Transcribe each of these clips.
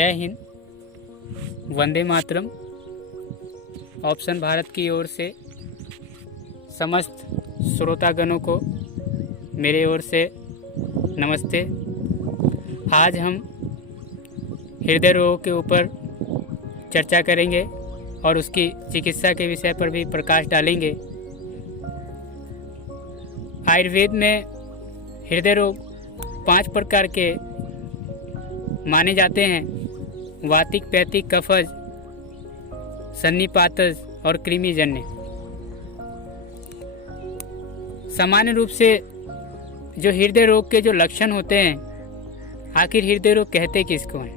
जय हिंद, वंदे मातरम। ऑप्शन भारत की ओर से समस्त श्रोतागणों को मेरे ओर से नमस्ते। आज हम हृदय रोग के ऊपर चर्चा करेंगे और उसकी चिकित्सा के विषय पर भी प्रकाश डालेंगे। आयुर्वेद में हृदय रोग 5 प्रकार के माने जाते हैं: वातिक, पैतिक, कफज, सन्निपातज और कृमिजन्य। सामान्य रूप से जो हृदय रोग के जो लक्षण होते हैं, आखिर हृदय रोग कहते किसको हैं?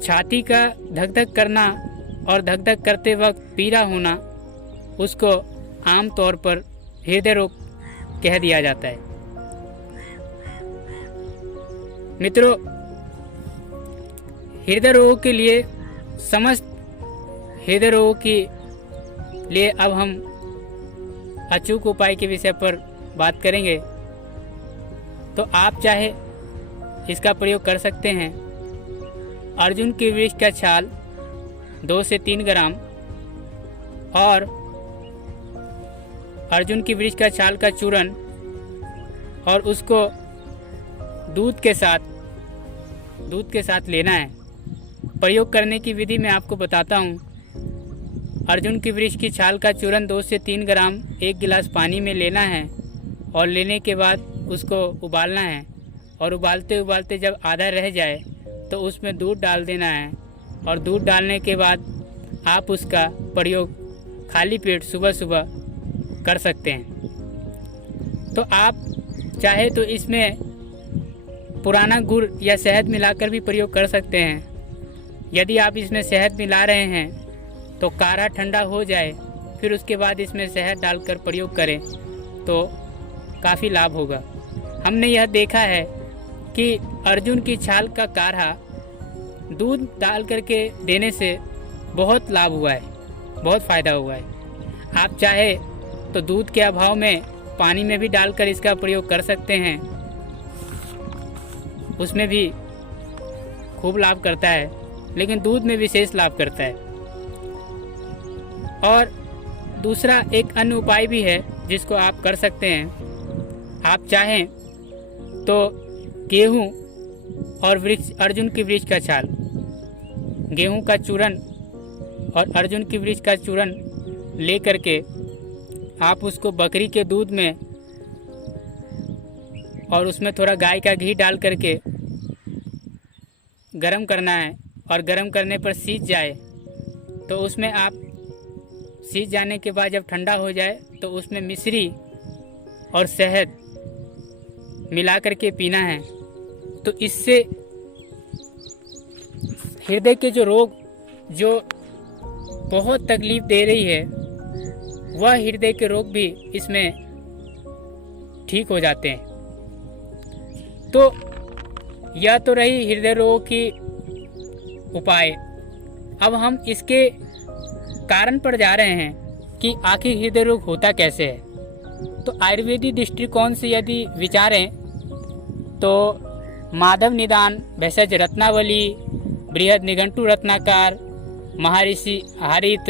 छाती का धक धक करना और धक धक करते वक्त पीड़ा होना, उसको आम तौर पर हृदय रोग कह दिया जाता है। मित्रों, हृदय रोग के लिए समस्त हृदय रोग के लिए अब हम अचूक उपाय के विषय पर बात करेंगे। तो आप चाहे इसका प्रयोग कर सकते हैं। अर्जुन के वृक्ष का छाल 2 से 3 ग्राम और अर्जुन की वृक्ष का छाल का चूर्ण और उसको दूध के साथ लेना है। प्रयोग करने की विधि मैं आपको बताता हूँ। अर्जुन की वृक्ष की छाल का चूर्ण 2 से 3 ग्राम 1 गिलास पानी में लेना है और लेने के बाद उसको उबालना है और उबालते उबालते जब आधा रह जाए तो उसमें दूध डाल देना है और दूध डालने के बाद आप उसका प्रयोग खाली पेट सुबह सुबह कर सकते हैं। तो आप चाहे तो इसमें पुराना गुड़ या शहद मिलाकर भी प्रयोग कर सकते हैं। यदि आप इसमें शहद मिला रहे हैं तो काढ़ा ठंडा हो जाए, फिर उसके बाद इसमें शहद डालकर प्रयोग करें तो काफ़ी लाभ होगा। हमने यह देखा है कि अर्जुन की छाल का काढ़ा दूध डाल करके देने से बहुत लाभ हुआ है, बहुत फ़ायदा हुआ है। आप चाहे तो दूध के अभाव में पानी में भी डालकर इसका प्रयोग कर सकते हैं, उसमें भी खूब लाभ करता है, लेकिन दूध में विशेष लाभ करता है। और दूसरा एक अन्य उपाय भी है जिसको आप कर सकते हैं। आप चाहें तो गेहूं और अर्जुन की वृक्ष का छाल, गेहूं का चूर्ण और अर्जुन की वृक्ष का चूर्ण ले करके आप उसको बकरी के दूध में और उसमें थोड़ा गाय का घी डाल करके गरम करना है और गरम करने पर सीज जाए तो उसमें आप सीज जाने के बाद जब ठंडा हो जाए तो उसमें मिश्री और शहद मिला करके पीना है। तो इससे हृदय के जो रोग जो बहुत तकलीफ दे रही है, वह हृदय के रोग भी इसमें ठीक हो जाते हैं। तो यह तो रही हृदय रोग की उपाय। अब हम इसके कारण पर जा रहे हैं कि आखिर हृदय रोग होता कैसे है। तो आयुर्वेदिक दृष्टिकोण से यदि विचारें तो माधव निदान, भेषज रत्नावली, बृहद निघंटु रत्नाकार, महर्षि हरित,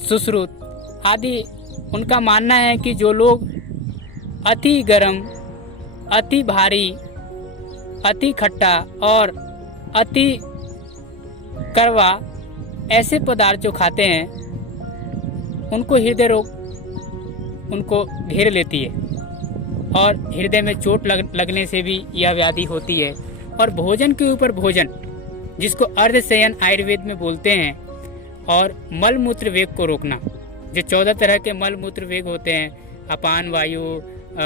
सुश्रुत आदि उनका मानना है कि जो लोग अति गर्म, अति भारी, अति खट्टा और अति कड़वा ऐसे पदार्थ जो खाते हैं, उनको हृदय रोग उनको घेर लेती है और हृदय में चोट लगने से भी यह व्याधि होती है। और भोजन के ऊपर भोजन, जिसको अर्धशयन आयुर्वेद में बोलते हैं, और मल मूत्र वेग को रोकना। जो 14 तरह के मल मूत्र वेग होते हैं, अपान वायु,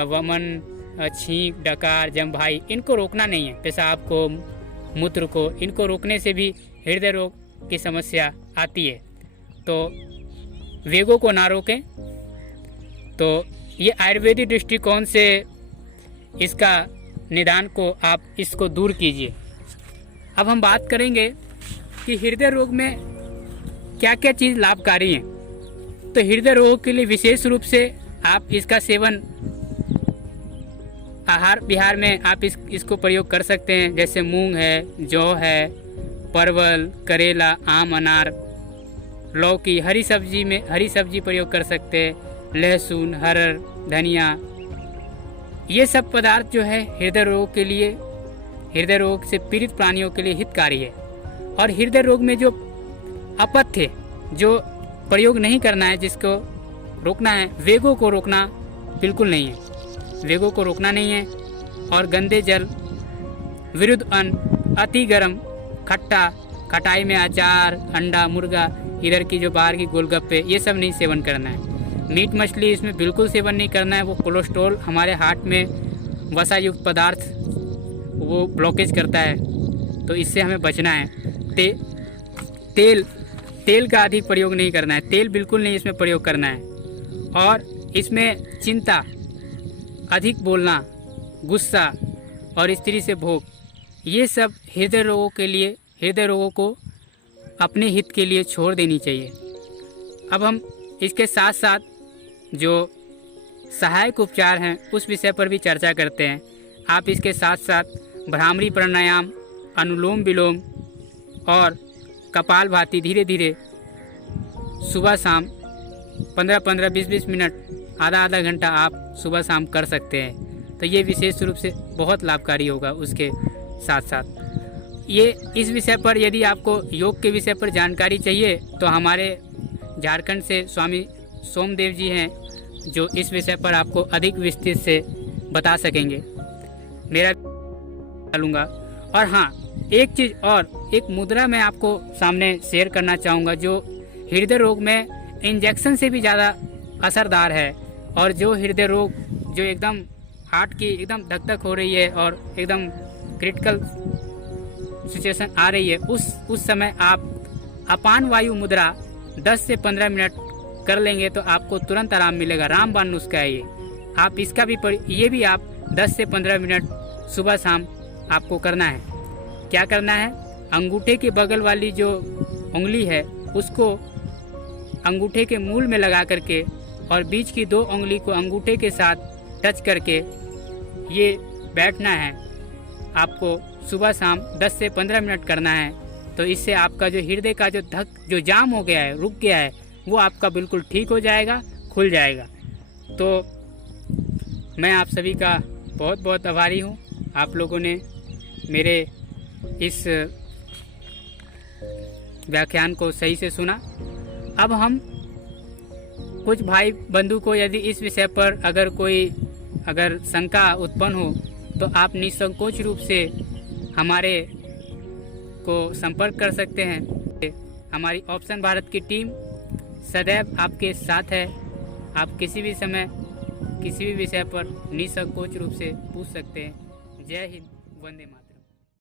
वमन, छींक, डकार, जमभाई, इनको रोकना नहीं है। पेशाब को, मूत्र को, इनको रोकने से भी हृदय रोग की समस्या आती है। तो वेगों को ना रोकें। तो ये आयुर्वेदिक दृष्टिकोण से इसका निदान को आप इसको दूर कीजिए। अब हम बात करेंगे कि हृदय रोग में क्या क्या चीज़ लाभकारी है। तो हृदय रोग के लिए विशेष रूप से आप इसका सेवन आहार विहार में आप इसको प्रयोग कर सकते हैं, जैसे मूंग है, जौ है, परवल, करेला, आम, अनार, लौकी, हरी सब्जी प्रयोग कर सकते हैं, लहसुन, हरड़, धनिया। ये सब पदार्थ जो है हृदय रोग से पीड़ित प्राणियों के लिए हितकारी है। और हृदय रोग में जो अपथ्य जो प्रयोग नहीं करना है, जिसको रोकना है, वेगों को रोकना बिल्कुल नहीं है, वेगों को रोकना नहीं है। और गंदे जल, विरुद्ध अन्न, अति गर्म, खट्टा, खटाई में अचार, अंडा, मुर्गा, इधर की जो बाहर की गोलगप्पे, ये सब नहीं सेवन करना है। मीट मछली इसमें बिल्कुल सेवन नहीं करना है, वो कोलेस्ट्रॉल, हमारे हार्ट में वसा युक्त पदार्थ वो ब्लॉकेज करता है, तो इससे हमें बचना है। तेल का अधिक प्रयोग नहीं करना है, तेल बिल्कुल नहीं इसमें प्रयोग करना है। और इसमें चिंता, अधिक बोलना, गुस्सा और स्त्री से भोग, ये सब हृदय रोगों को अपने हित के लिए छोड़ देनी चाहिए। अब हम इसके साथ साथ जो सहायक उपचार हैं उस विषय पर भी चर्चा करते हैं। आप इसके साथ साथ भ्रामरी प्राणायाम, अनुलोम विलोम और कपालभाति धीरे धीरे सुबह शाम 15-15, 20-20 मिनट, आधा घंटा आप सुबह शाम कर सकते हैं। तो ये विशेष रूप से बहुत लाभकारी होगा। उसके साथ साथ ये इस विषय पर, यदि आपको योग के विषय पर जानकारी चाहिए तो हमारे झारखंड से स्वामी सोमदेव जी हैं, जो इस विषय पर आपको अधिक विस्तृत से बता सकेंगे। मेरा डालूंगा। और हाँ, एक चीज़ और, एक मुद्रा मैं आपको सामने शेयर करना चाहूँगा, जो हृदय रोग में इंजेक्शन से भी ज़्यादा असरदार है। और जो हृदय रोग जो एकदम हार्ट की एकदम धक धक हो रही है और एकदम क्रिटिकल सिचुएशन आ रही है, उस समय आप अपान वायु मुद्रा 10 से 15 मिनट कर लेंगे तो आपको तुरंत आराम मिलेगा। रामबाण नुस्खा है ये। आप इसका भी ये भी आप 10 से 15 मिनट सुबह शाम आपको करना है। क्या करना है, अंगूठे के बगल वाली जो उंगली है उसको अंगूठे के मूल में लगा करके और बीच की 2 उंगली को अंगूठे के साथ टच करके ये बैठना है। आपको सुबह शाम 10 से 15 मिनट करना है। तो इससे आपका जो हृदय का जो जाम हो गया है, रुक गया है, वो आपका बिल्कुल ठीक हो जाएगा, खुल जाएगा। तो मैं आप सभी का बहुत बहुत आभारी हूँ। आप लोगों ने मेरे इस व्याख्यान को सही से सुना। अब हम कुछ भाई बंधु को यदि इस विषय पर अगर शंका उत्पन्न हो तो आप निसंकोच रूप से हमारे को संपर्क कर सकते हैं। हमारी ऑप्शन भारत की टीम सदैव आपके साथ है। आप किसी भी समय किसी भी विषय पर निसंकोच रूप से पूछ सकते हैं। जय हिंद, वंदे मातरम।